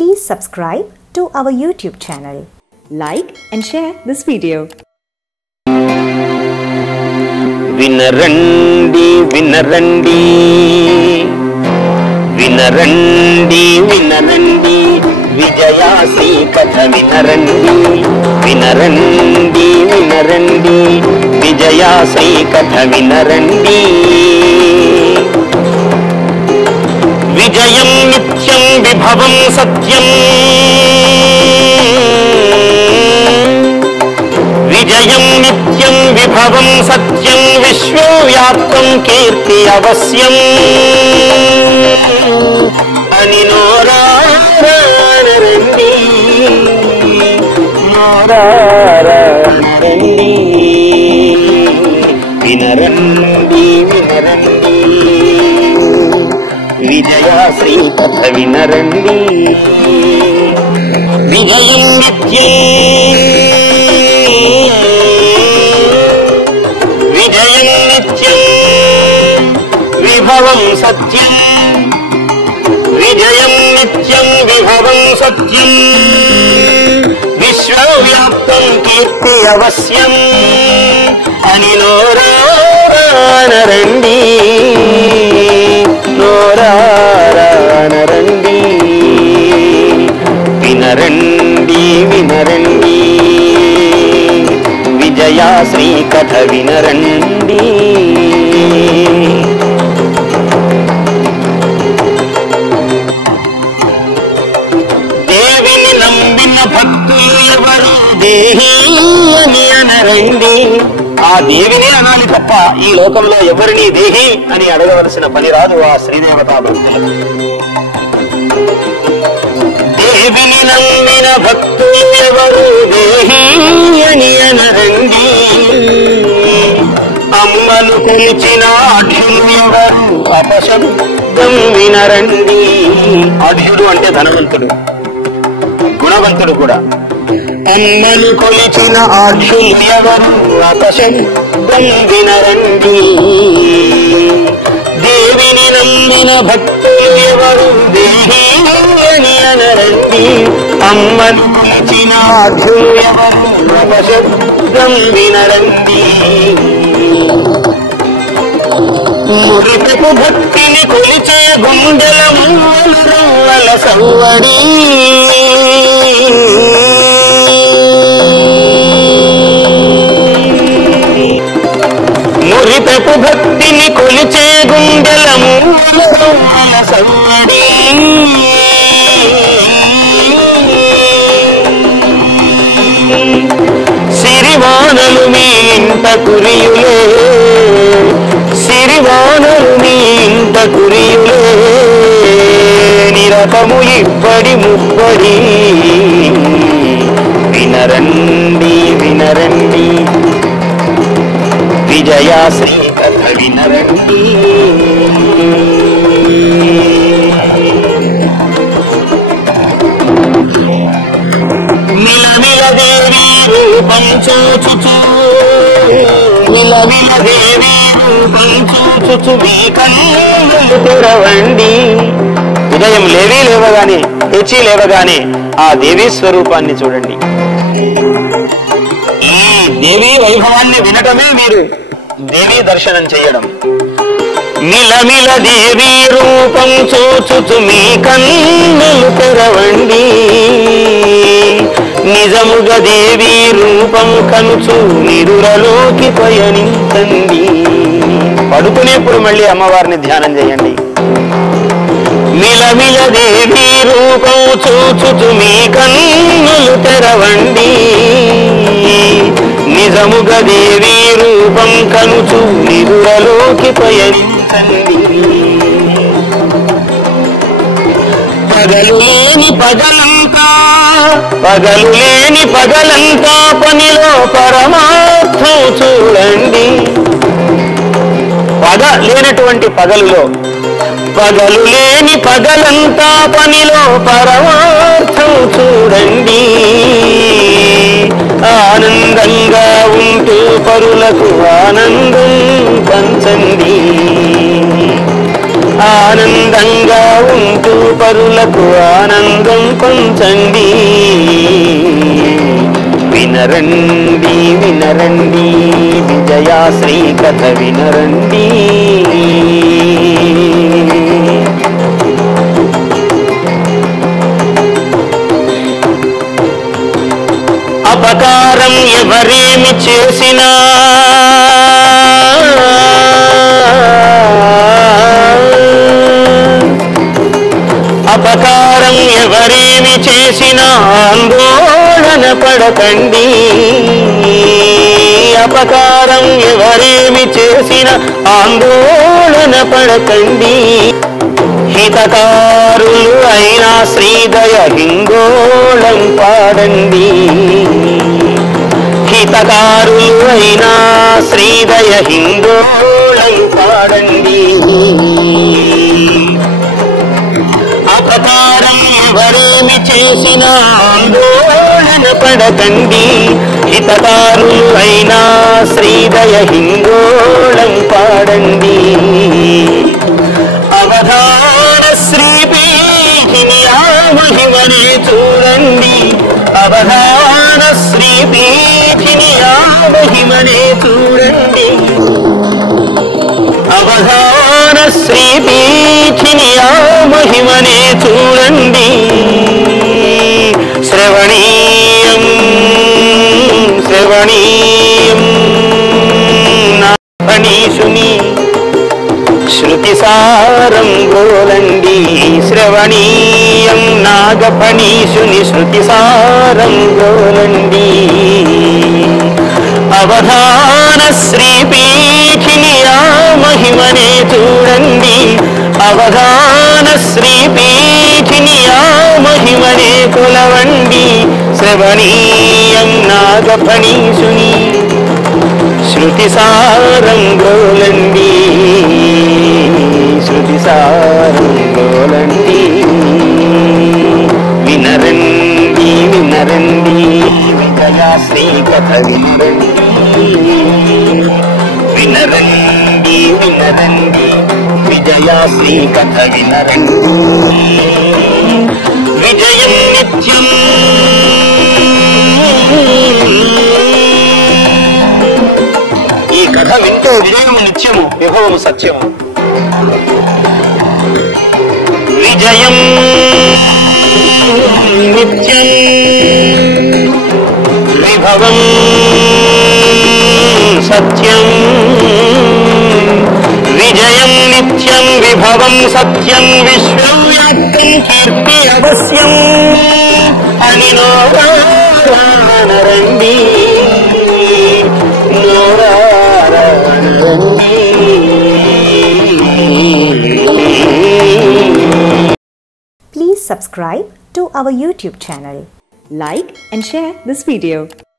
Please subscribe to our YouTube channel. Like and share this video. వినరండి వినరండి వినరండి వినరండి విజయాశ్రీ కథ వినరండి వినరండి వినరండి విజయాశ్రీ కథ వినరండి విజయం నిత్యం విభవం సత్యం విజయం నిత్యం విభవం సత్యం విశ్వవ్యాప్తం కీర్తి అవశ్యం అని నోరారండి నోరారండి వినరండి వినరండి విజయాశ్రీ కథ వినరండి విజయం నిత్యం విజయం నిత్యం విభవం సత్యం విజయం నిత్యం విభవం సత్యం విశ్వవ్యాప్తం కీర్తి అవశ్యం అని నోరారండి నోరారండి వినరండి వినరండి విజయాశ్రీ కథ వినరండి దేవిని నమ్మిన భక్తులు ఎవరు దేహి అని అనరండి. ఆ దేవిని అనాలి తప్ప ఈ లోకంలో ఎవరిని దేహి అని అడగవలసిన పని రాదు ఆ శ్రీదేవతా భక్తులకు. దేవిని నమ్మిన భక్తులు ఎవరు దేహి అని అనరండి. అమ్మను కొలిచిన అర్జును ఎవరు అపశబ్దం వినరండి. అర్జునుడు అంటే ధనవంతుడు, గుణవంతుడు కూడా. అమ్మను కొలిచిన అర్జును ఎవరు అపశబ్దం వినరండి. దేవిని నమ్మిన భక్తులు ఎవరు దేహి అని అనరండి. అమ్మను కొలిచిన అర్జును ఎవరు అపశబ్దం వినరండి. మురిపెపు భక్తిని కొలిచే గుండెల మూల సవ్వడి. మురిపెపు భక్తిని కొలిచే గుండెల మూల సవ్వడి. సిరివానలు మీ ఇంట కురియులే, సిరివానలు మీ ఇంట కురియులే, నిరతము ఇబ్బడి ముబ్బడి. వినరండి వినరండి విజయాశ్రీ కథ వినరండి. మిలమిల దేవి రూపం చూచుచు, మిలమిల దేవి రూపం చూచుచు మీ కన్నులు తెరవండి. ఉదయం లేవగానే తెచ్చి లేవగానే ఆ దేవీ స్వరూపాన్ని చూడండి. ఈ దేవీ వైభవాన్ని వినటమే మీరు దేవీ దర్శనం చేయడం. మిలమిల దేవీ రూపం చూచుచు మీ కన్నులు తెరవండి. నిజముగా దేవీ రూపం కనుచు నిరురలోకి పయనించండి. పడుకునేప్పుడు మళ్ళీ అమ్మవారిని ధ్యానం చేయండి. మిలమిల దేవీ రూపం చూచుచు మీ కన్నులు తెరవండి. నిజముగా దేవీ రూపం కనుచు నిరురలోకి పయనించండి. పగలు లేని పగలంతా, పగలు లేని పగలంతా పనిలో పరమార్థం చూడండి. పగ లేనటువంటి పగలులో, పగలు లేని పగలంతా పనిలో పరమార్థం చూడండి. ఆనందంగా ఉంటూ పరులకు ఆనందం పంచండి. ఆనందంగా ఉంటూ పరులకు ఆనందం పంచండి. వినరండి వినరండి విజయాశ్రీ కథ వినరండి. అపకారం ఎవరేమి చేసినా అపకారం ఎవరేమి చేసినా ఆందోళన పడకండి. అపకారం ఎవరేమి చేసినా ఆందోళన పడకండి. హితకారులు అయినా శ్రీదయ హింగోళం పాడండి. హితకారులు అయినా శ్రీదయ హింగోళం పాడండి. అపకారం ఎవరేమి చేసినా ఆందోళన పడకండి. హితకారులు అయినా శ్రీదయ హింగోళం పాడండి. అవధాన శ్రీపీఠిని ఆ మహిమనే చూడండి. అవధాన శ్రీపీఠిని ఆ మహిమనే చూడండి. అవధాన శ్రీపీఠిని ఆ మహిమనే చూడండి. శ్రవణీయం శ్రవణీయం నాగఫణీషుని శృతిసారం గోలండి. శ్రవణీయం నాగఫణీషుని శృతిసారం గోలండి. అవధాన శ్రీపీఠిని ఆ మహిమనే చూడండి. అవధాన శ్రీపీఠిని ఆ మహిమనే కొలవండి. శ్రవణీయం నాగఫణీషుని శృతిసారం గోలండి. శృతిసారం గోలండి. వినరండి వినరండి విజయాశ్రీ కథ వినరండి. వినరండి వినరండి విజయాశ్రీ కథ వినరండి. విజయం నిత్యం ఈ కథ వింటూ విజయము నిత్యము విభవము సత్యము. విజయం నిత్యం విభవం సత్యం. విజయం నిత్యం విభవం సత్యం విశ్వం వ్యాప్తం కీర్తి అవశ్యం అని నోరారండి. Please subscribe to our YouTube channel. Like and share this video.